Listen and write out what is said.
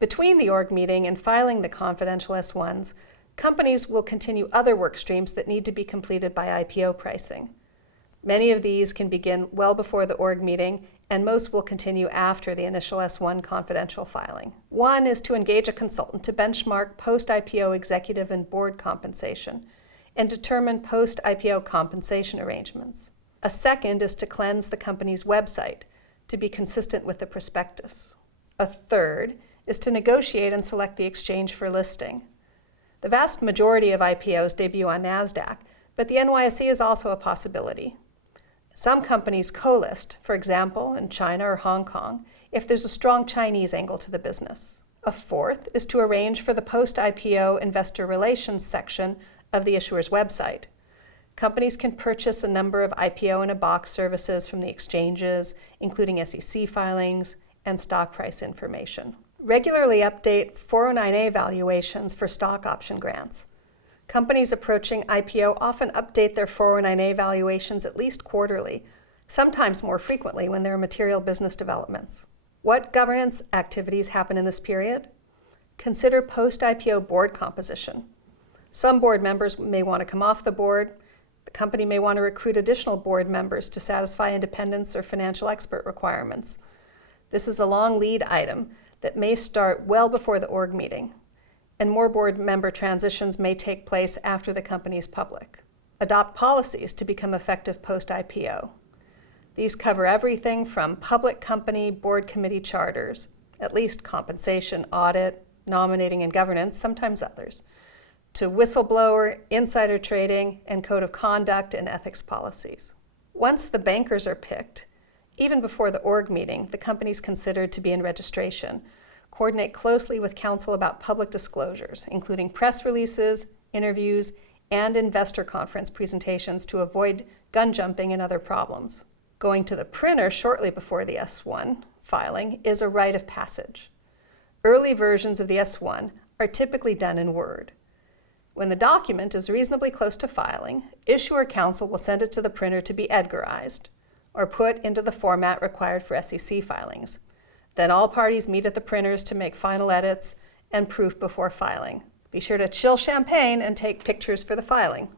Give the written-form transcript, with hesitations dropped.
Between the org meeting and filing the confidential S1s, companies will continue other work streams that need to be completed by IPO pricing. Many of these can begin well before the org meeting, and most will continue after the initial S1 confidential filing. One is to engage a consultant to benchmark post-IPO executive and board compensation and determine post-IPO compensation arrangements. A second is to cleanse the company's website to be consistent with the prospectus. A third is to negotiate and select the exchange for listing. The vast majority of IPOs debut on NASDAQ, but the NYSE is also a possibility. Some companies co-list, for example, in China or Hong Kong, if there's a strong Chinese angle to the business. A fourth is to arrange for the post-IPO investor relations section of the issuer's website. Companies can purchase a number of IPO-in-a-box services from the exchanges, including SEC filings and stock price information. Regularly update 409A valuations for stock option grants. Companies approaching IPO often update their 409A valuations at least quarterly, sometimes more frequently when there are material business developments. What governance activities happen in this period? Consider post-IPO board composition. Some board members may want to come off the board. The company may want to recruit additional board members to satisfy independence or financial expert requirements. This is a long lead item that may start well before the org meeting, and more board member transitions may take place after the company is public. Adopt policies to become effective post-IPO. These cover everything from public company board committee charters, at least compensation, audit, nominating and governance, sometimes others, to whistleblower, insider trading, and code of conduct and ethics policies. Once the bankers are picked, even before the org meeting, the company is considered to be in registration. Coordinate closely with counsel about public disclosures, including press releases, interviews, and investor conference presentations to avoid gun jumping and other problems. Going to the printer shortly before the S1 filing is a rite of passage. Early versions of the S1 are typically done in Word. When the document is reasonably close to filing, issuer counsel will send it to the printer to be Edgarized or put into the format required for SEC filings. Then all parties meet at the printers to make final edits and proof before filing. Be sure to chill champagne and take pictures for the filing.